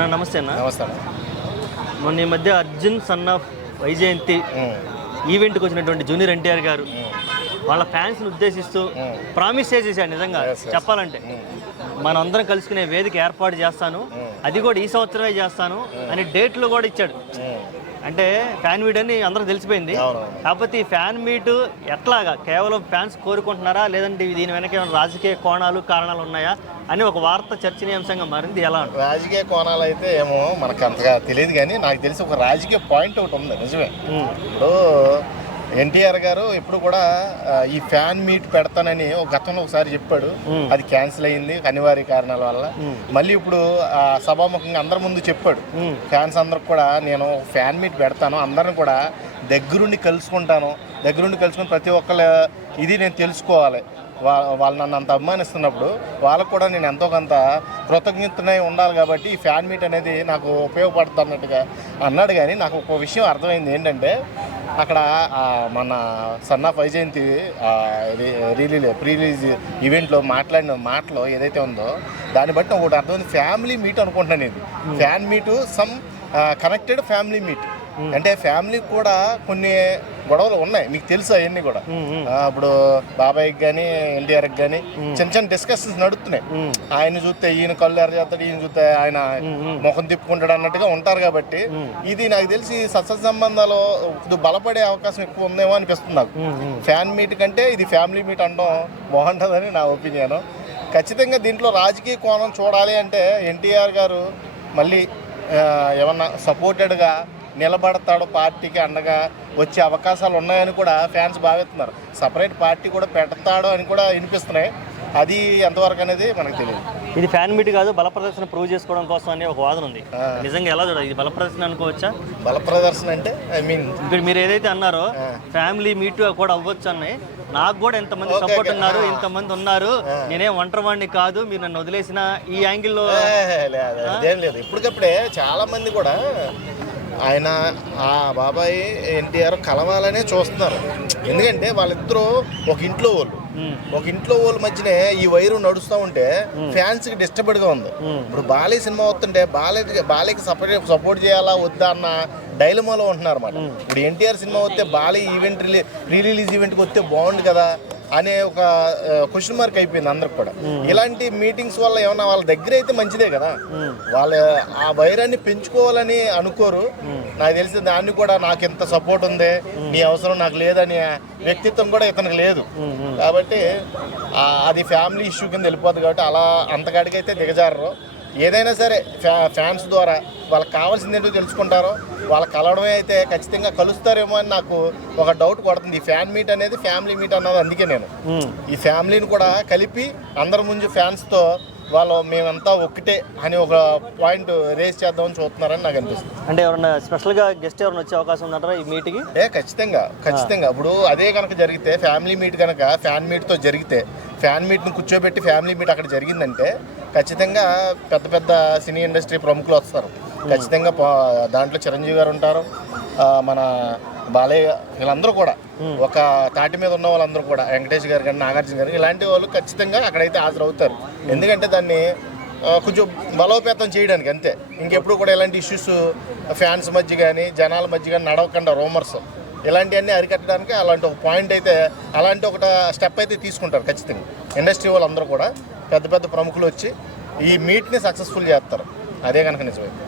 అన్న నమస్తే అన్న. నమస్తే అన్న. మొన్న ఈ మధ్య అర్జున్ సన్ ఆఫ్ వైజయంతి ఈవెంట్కి వచ్చినటువంటి జూనియర్ ఎన్టీఆర్ గారు వాళ్ళ ఫ్యాన్స్ని ఉద్దేశిస్తూ ప్రామిస్ చేసేసాడు. నిజంగా చెప్పాలంటే మనందరం కలుసుకునే వేదిక ఏర్పాటు చేస్తాను, అది కూడా ఈ సంవత్సరమే చేస్తాను అని డేట్లు కూడా ఇచ్చాడు. అంటే ఫ్యాన్ మీట్ అని అందరూ తెలిసిపోయింది. కాకపోతే ఈ ఫ్యాన్ మీట్ ఎట్లాగా కేవలం ఫ్యాన్స్ కోరుకుంటున్నారా, లేదంటే దీని వెనక ఏమైనా రాజకీయ కోణాలు కారణాలు ఉన్నాయా అని ఒక వార్త చర్చనీయాంశంగా మారింది. ఎలా ఉంటుంది? రాజకీయ కోణాలు అయితే ఏమో మనకు అంతగా తెలియదు, కానీ నాకు తెలిసి ఒక రాజకీయ పాయింట్ ఒకటి ఉంది. నిజమే, ఇప్పుడు ఎన్టీఆర్ గారు ఇప్పుడు కూడా ఈ ఫ్యాన్ మీట్ పెడతానని ఒక గతంలో ఒకసారి చెప్పాడు, అది క్యాన్సిల్ అయ్యింది అనివార్య కారణాల వల్ల. మళ్ళీ ఇప్పుడు సభాముఖంగా అందరి ముందు చెప్పాడు ఫ్యాన్స్ అందరికి కూడా, నేను ఫ్యాన్ మీట్ పెడతాను, అందరిని కూడా దగ్గరుండి కలుసుకుంటాను, దగ్గరుండి కలుసుకుని ప్రతి ఒక్కళ్ళ ఇది నేను తెలుసుకోవాలి, వాళ్ళు నన్ను అంత అభిమానిస్తున్నప్పుడు వాళ్ళకు కూడా నేను ఎంతో కొంత కృతజ్ఞతనే ఉండాలి, కాబట్టి ఈ ఫ్యాన్ మీట్ అనేది నాకు ఉపయోగపడుతున్నట్టుగా అన్నాడు. కానీ నాకు ఒక విషయం అర్థమైంది ఏంటంటే, అక్కడ మన son of Vyjayanthi pre release ఈవెంట్లో మాట్లాడిన మాటలో ఏదైతే ఉందో దాన్ని బట్టి ఒకటి అర్థమైంది, ఫ్యామిలీ మీట్ అనుకుంటున్నాను. ఇది fan meet some connected family meet అంటే ఫ్యామిలీకి కూడా కొన్ని గొడవలు ఉన్నాయి, మీకు తెలుసు అవన్నీ కూడా. ఇప్పుడు బాబాయ్కి కానీ ఎన్టీఆర్కి కానీ చిన్న చిన్న డిస్కషన్స్ నడుస్తున్నాయి. ఆయన చూస్తే ఈయన కళ్ళు ఎర్ర చేస్తాడు, ఈయన చూస్తే ఆయన ముఖం తిప్పుకుంటాడు అన్నట్టుగా ఉంటారు. కాబట్టి ఇది నాకు తెలిసి సత్సంబంధాలు బలపడే అవకాశం ఎక్కువ ఉందేమో అనిపిస్తుంది నాకు. ఫ్యాన్ మీట్ కంటే ఇది ఫ్యామిలీ మీట్ అనడం బాగుంటుందని నా ఒపీనియన్. ఖచ్చితంగా దీంట్లో రాజకీయ కోణం చూడాలి అంటే ఎన్టీఆర్ గారు మళ్ళీ ఏమన్నా సపోర్టెడ్గా నిలబడతాడు, పార్టీకి అండగా వచ్చే అవకాశాలు ఉన్నాయని కూడా ఫ్యాన్స్ భావిస్తున్నారు. సపరేట్ పార్టీ కూడా పెడతాడు అని కూడా వినిపిస్తున్నాయి. అది ఎంతవరకు అనేది మనకు తెలియదు. ఇది ఫ్యాన్ మీట్ కాదు, బల ప్రదర్శన ప్రూవ్ చేసుకోవడం కోసం అనే ఒక వాదన ఉంది. నిజంగా ఎలా చూడాలి? ఇది బల ప్రదర్శన అనుకోవచ్చా? బల ప్రదర్శన అంటే ఇప్పుడు మీరు ఏదైతే అన్నారో ఫ్యామిలీ మీట్ కూడా అవ్వచ్చు అన్నాయి. నాకు కూడా ఎంతమంది సపోర్ట్ ఉన్నారు, ఇంతమంది ఉన్నారు, నేనేం ఒంటరివాడిని కాదు, మీరు నన్ను వదిలేసిన ఈ యాంగిల్లో లేదు. ఇప్పటికప్పుడే చాలా మంది కూడా ఆయన ఆ బాబాయ్ ఎన్టీఆర్ కలవాలనే చూస్తున్నారు. ఎందుకంటే వాళ్ళిద్దరూ ఒక ఇంట్లో వాళ్ళ మధ్యనే ఈ వైరు నడుస్తూ ఉంటే ఫ్యాన్స్కి డిస్టర్బ్డ్గా ఉంది. ఇప్పుడు బాలయ్య సినిమా వస్తుంటే బాలయ్యకి సపోర్ట్ చేయాలా వద్దా అన్న డైలమాలో ఉంటున్నారు అన్నమాట. ఇప్పుడు ఎన్టీఆర్ సినిమా వస్తే బాలయ్య ఈవెంట్ ప్రీ రిలీజ్ ఈవెంట్కి వస్తే బాగుండు కదా అనే ఒక క్వశ్చన్ మార్క్ అయిపోయింది అందరికి కూడా. ఇలాంటి మీటింగ్స్ వల్ల ఏమన్నా వాళ్ళ దగ్గర అయితే మంచిదే కదా, వాళ్ళ ఆ వైరాన్ని పెంచుకోవాలని అనుకోరు. నాకు తెలిసి దాన్ని కూడా నాకు ఎంత సపోర్ట్ ఉంది, నీ అవసరం నాకు లేదని వ్యక్తిత్వం కూడా ఇతనికి లేదు. కాబట్టి అది ఫ్యామిలీ ఇష్యూ కింద వెళ్ళిపోతుంది. కాబట్టి అలా అంతకాడికైతే దిగజారరు. ఏదైనా సరే ఫ్యాన్స్ ద్వారా వాళ్ళకి కావాల్సింది ఏంటో తెలుసుకుంటారో, వాళ్ళకి కలవడమే అయితే ఖచ్చితంగా కలుస్తారేమో అని నాకు ఒక డౌట్ కొడుతుంది. ఈ ఫ్యాన్ మీట్ అనేది ఫ్యామిలీ మీట్ అన్నది. అందుకే నేను ఈ ఫ్యామిలీని కూడా కలిపి అందరి ముందు ఫ్యాన్స్తో వాళ్ళు మేమంతా ఒక్కటే అని ఒక పాయింట్ రేస్ చేద్దామని చూస్తున్నారని నాకు అనిపిస్తుంది. అంటే ఎవరైనా స్పెషల్గా గెస్ట్ ఎవరైనా వచ్చే అవకాశం ఉందంటారా ఈ మీట్కి? ఖచ్చితంగా. ఇప్పుడు అదే కనుక జరిగితే ఫ్యామిలీ మీట్ కనుక ఫ్యాన్ మీట్తో జరిగితే, ఫ్యాన్ మీట్ను కూర్చోబెట్టి ఫ్యామిలీ మీట్ అక్కడ జరిగిందంటే ఖచ్చితంగా పెద్ద పెద్ద సినీ ఇండస్ట్రీ ప్రముఖులు వస్తారు. ఖచ్చితంగా దాంట్లో చిరంజీవి గారు ఉంటారు, మన బాలయ్య, వీళ్ళందరూ కూడా ఒక తాటి మీద ఉన్న వాళ్ళందరూ కూడా, వెంకటేష్ గారు కానీ నాగార్జున గారు ఇలాంటి వాళ్ళు ఖచ్చితంగా అక్కడైతే హాజరవుతారు. ఎందుకంటే దాన్ని కొంచెం బలోపేతం చేయడానికి అంతే. ఇంకెప్పుడు కూడా ఇలాంటి ఇష్యూస్ ఫ్యాన్స్ మధ్య కానీ జనాల మధ్య కానీ నడవకుండా రూమర్స్ ఇలాంటివన్నీ అరికట్టడానికి అలాంటి ఒక పాయింట్ అయితే, అలాంటి ఒక స్టెప్ అయితే తీసుకుంటారు ఖచ్చితంగా. ఇండస్ట్రీ వాళ్ళందరూ కూడా పెద్ద పెద్ద ప్రముఖులు వచ్చి ఈ మీట్ని సక్సెస్ఫుల్ చేస్తారు. అదే కనుక నిజమైంది.